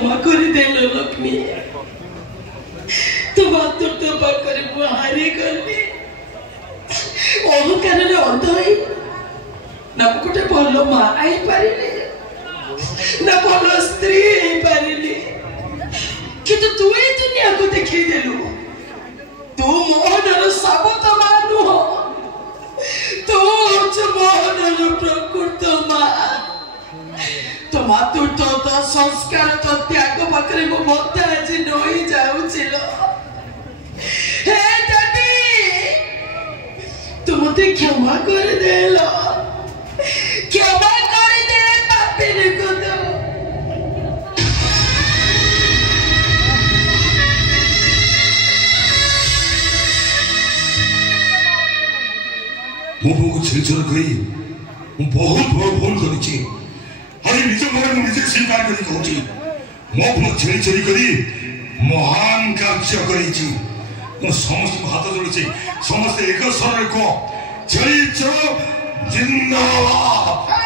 क्षमा कर देलो लक्ष्मी तो मातृत्व पाखरे मु हारी गली अहंकार अंध ना गोटे भल माँ आई पारिली ना भल स्त्री पारिली किंतु तू ही दुनिया को देखी देलु तू मोहनर सबत मां नुह तू मोहनर प्रकृत मां तो मातृत्व तो संस्कार तो त्याग पाखरे मो मत आज नई जाउछिल हे दादी तू मते क्षमा कर देलो क्षमा कर दे पापी को तो को छिलछल करी बहुत बड़ भूल करी अरे निज घर मुझे स्वीकार करी कहूची मो पुओ छेड़ी छेड़ी करी महान कार्य करी मो समस्त हाथ जोड़ी समस्त एक स्वर को छेड़ी चो जिंदाबाद